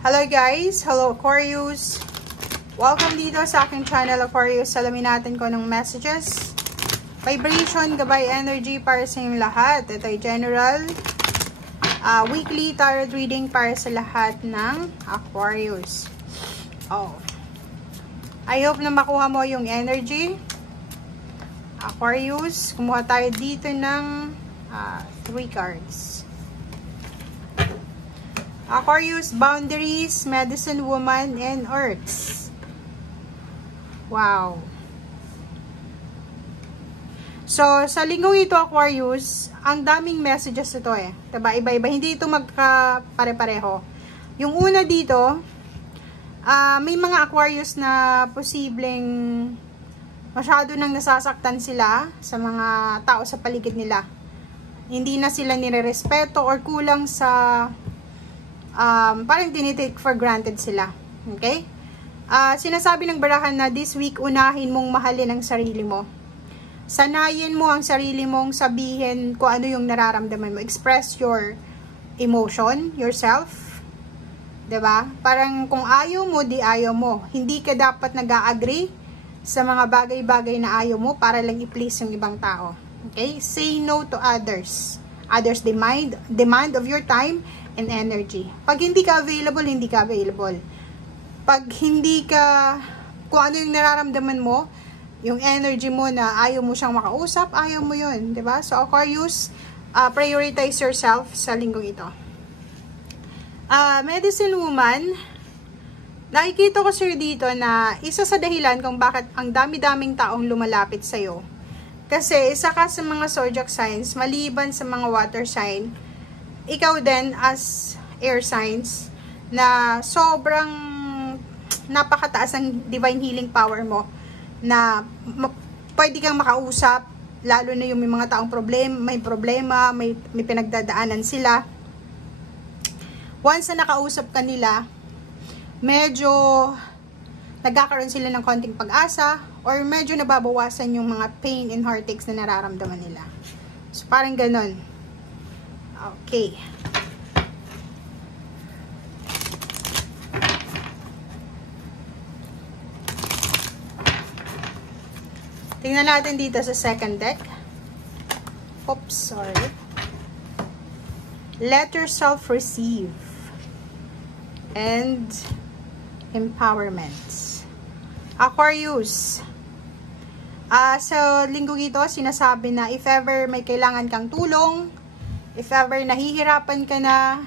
Hello guys! Hello Aquarius! Welcome dito sa aking channel Aquarius. Salamin natin ko ng messages. Vibration, gabay, energy para sa inyong lahat. Ito ay general weekly tarot reading para sa lahat ng Aquarius. I hope na makuha mo yung energy. Aquarius, kumuha tayo dito ng 3 cards. Aquarius, boundaries, medicine woman, and earths. Wow. So, sa linggong ito, Aquarius, ang daming messages ito eh. Diba? Iba-iba. Hindi ito magka-pare-pareho. Yung una dito, may mga Aquarius na posibleng masyado nang nasasaktan sila sa mga tao sa paligid nila. Hindi na sila nire-respeto or kulang sa parang tinitake for granted sila. Okay? Sinasabi ng barahan na this week, unahin mong mahalin ang sarili mo. Sanayin mo ang sarili mong sabihin kung ano yung nararamdaman mo. Express your emotion, yourself. 'Di ba? Parang kung ayaw mo, di ayaw mo. Hindi ka dapat nag-a-agree sa mga bagay-bagay na ayaw mo para lang i-please yung ibang tao. Okay? Say no to others. Others demand of your time and energy. Pag hindi ka available, hindi ka available. Pag hindi ka, kung ano yung nararamdaman mo, yung energy mo na ayaw mo siyang makausap, ayaw mo yun. Diba? So, Aquarius, prioritize yourself sa linggong ito. Medicine woman, nakikita ko sir dito na isa sa dahilan kung bakit ang dami-daming taong lumalapit sa'yo. Kasi isa ka sa mga zodiac signs, maliban sa mga water sign, ikaw din as air signs na sobrang napakataas ng divine healing power mo na pwede kang makausap, lalo na yung may mga taong may problema, may pinagdadaanan sila. Once na nakausap ka nila, medyo nagkakaroon sila ng konting pag-asa or medyo nababawasan yung mga pain and heartaches na nararamdaman nila. So, parang ganon. Okay. Tingnan natin dito sa second deck. Oops, sorry. Let yourself receive. And empowerment. Aquarius. Sa linggong ito, sinasabi na if ever may kailangan kang tulong, if ever nahihirapan ka na,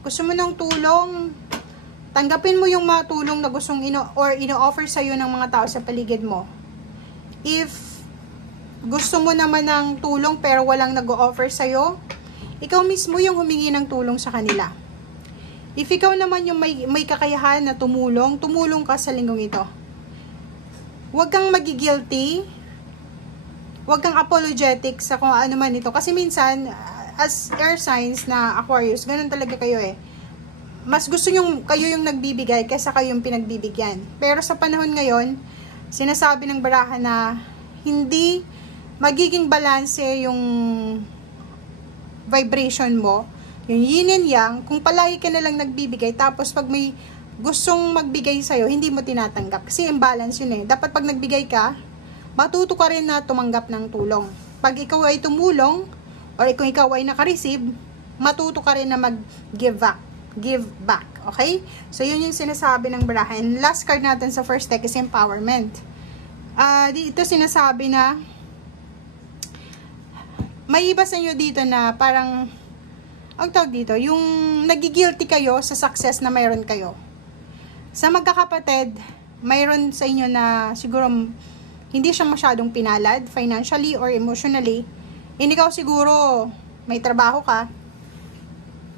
gusto mo ng tulong, tanggapin mo yung mga tulong na gustong ino-offer sa'yo ng mga tao sa paligid mo. If gusto mo naman ng tulong pero walang nag-o-offer sa'yo, ikaw mismo yung humingi ng tulong sa kanila. If ikaw naman yung may kakayahan na tumulong ka sa linggong ito. Huwag kang magigilty, huwag kang apologetic sa kung ano man ito. Kasi minsan, as air signs na Aquarius, ganun talaga kayo eh. Mas gusto nyo kayo yung nagbibigay kaysa kayo yung pinagbibigyan. Pero sa panahon ngayon, sinasabi ng barahan na hindi magiging balanse yung vibration mo, yung yin and yang, kung palagi ka na lang nagbibigay, tapos pag may gustong magbigay sa'yo, hindi mo tinatanggap. Kasi imbalance yun eh. Dapat pag nagbigay ka, matuto ka rin na tumanggap ng tulong. Pag ikaw ay tumulong, or kung ikaw ay nakareceive, matuto ka rin na mag-give back. Okay? So, yun yung sinasabi ng barahan. Last card natin sa first deck is empowerment. Dito sinasabi na may iba sa inyo dito na parang ang tawag dito, yung nagigilty kayo sa success na mayroon kayo. Sa magkakapatid, mayroon sa inyo na siguro hindi siya masyadong pinalad financially or emotionally. Hindi ikaw siguro may trabaho ka.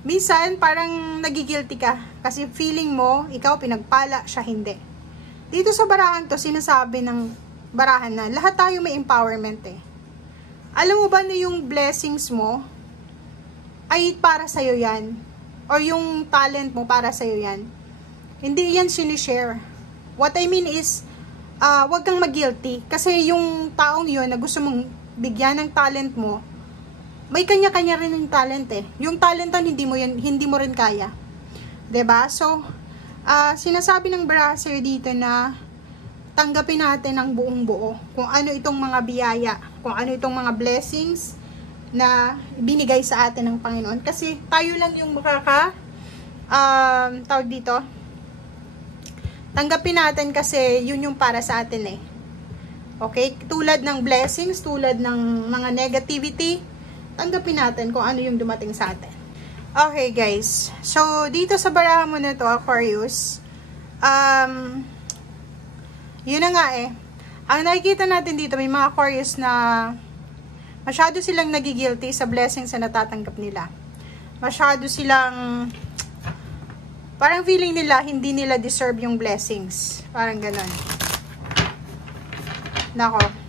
Minsan, parang nagigilty ka kasi feeling mo, ikaw pinagpala, siya hindi. Dito sa barahan to, sinasabi ng barahan na lahat tayo may empowerment eh. Alam mo ba na yung blessings mo ay para sa'yo yan? Or yung talent mo para sa'yo yan? Hindi yan sinishare. What I mean is, wag kang mag-guilty. Kasi yung taong yun na gusto mong bigyan ng talent mo, may kanya-kanya rin yung talent eh. Yung talentan hindi mo rin kaya. 'Diba? So, sinasabi ng brasser dito na tanggapin natin ang buong buo. Kung ano itong mga biyaya, kung ano itong mga blessings na binigay sa atin ng Panginoon. Kasi tayo lang yung tawag dito, tanggapin natin kasi yun yung para sa atin eh. Okay? Tulad ng blessings, tulad ng mga negativity, tanggapin natin kung ano yung dumating sa atin. Okay guys, so dito sa baraha mo na to, Aquarius, yun na nga eh. Ang nakikita natin dito, may mga Aquarius na masyado silang nagigilty sa blessings na natatanggap nila. Masyado silang, parang feeling nila, hindi nila deserve yung blessings. Parang ganon. Nako.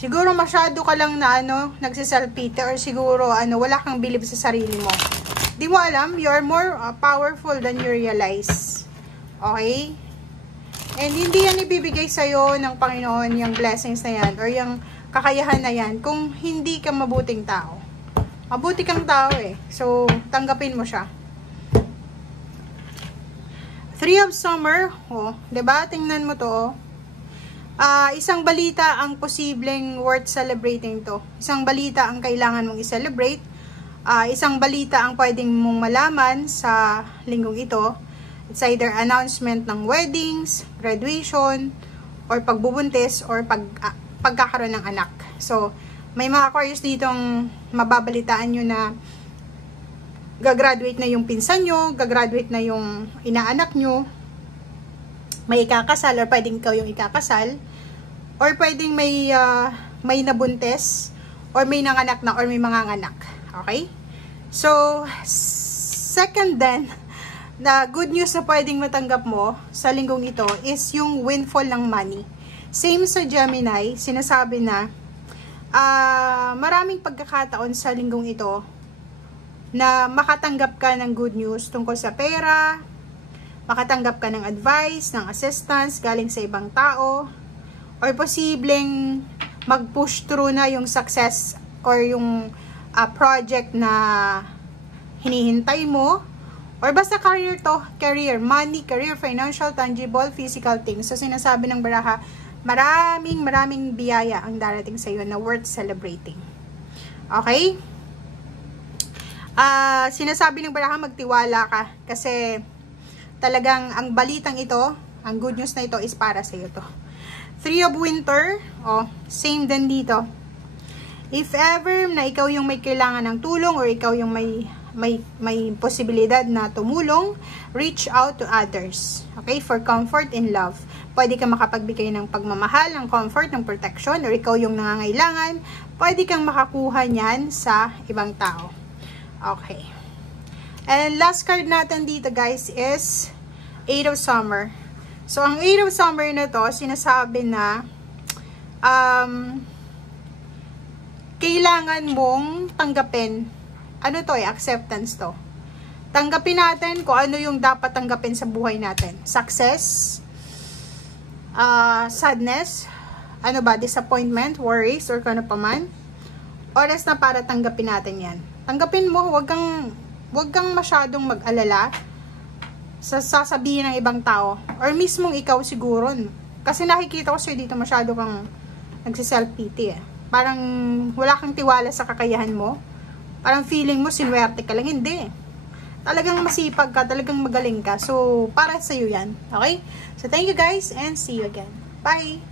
Siguro masyado ka lang na nagsiself-pity or siguro wala kang believe sa sarili mo. Di mo alam, you are more powerful than you realize. Okay? And hindi yan ibibigay sa'yo ng Panginoon yung blessings na yan or yung kakayahan na yan kung hindi ka mabuting tao. Mabuti kang tao eh. So, tanggapin mo siya. Three of Summer. Oh, diba? Tingnan mo to. Isang balita ang posibleng worth celebrating to. Isang balita ang kailangan mong i-celebrate. Isang balita ang pwedeng mong malaman sa linggong ito. It's either announcement ng weddings, graduation, or pagbubuntis, or pagkakaroon ng anak. So, may mga Aquarius ditong mababalitaan nyo na gagraduate na yung pinsan nyo, gagraduate na yung inaanak nyo, may ikakasal, or pwedeng ikaw yung ikakasal, or pwedeng may nabuntis, or may nanganak na, or may mga anak. Okay? So, second then, the good news na pwedeng matanggap mo sa linggong ito is yung windfall ng money. Same sa Gemini, sinasabi na maraming pagkakataon sa linggong ito na makatanggap ka ng good news tungkol sa pera, makatanggap ka ng advice, ng assistance galing sa ibang tao, or posibleng mag-push through na yung success or yung project na hinihintay mo, or basta career to, career, money, career, financial, tangible, physical things. So, sinasabi ng baraha, maraming biyaya ang darating sa iyo na worth celebrating. Okay? Sinasabi ng baraha, magtiwala ka kasi talagang ang balitang ito, ang good news na ito is para sa iyo to. Three of Winter, same din dito. If ever na ikaw yung may kailangan ng tulong or ikaw yung may posibilidad na tumulong, reach out to others. Okay? For comfort and love. Pwede ka makapagbigay ng pagmamahal, ng comfort, ng protection, or ikaw yung nangangailangan, pwede kang makakuha niyan sa ibang tao. Okay. And last card natin dito guys is Eight of Summer. So, ang Eight of Summer na to, sinasabi na kailangan mong tanggapin. Ano to acceptance to. Tanggapin natin kung ano yung dapat tanggapin sa buhay natin. Success, sadness, disappointment, worries, or kung ano pa man. Oras na para tanggapin natin yan. Tanggapin mo, wag kang masyadong mag-alala sa sasabihin ng ibang tao. Or mismong ikaw siguro. Kasi nakikita ko sa'yo dito masyado kang nagsiself-pity eh. Parang wala kang tiwala sa kakayahan mo. Parang feeling mo sinuwerte ka lang. Hindi. Talagang masipag ka, talagang magaling ka. So, para sa'yo yan. Okay? So, thank you guys and see you again. Bye!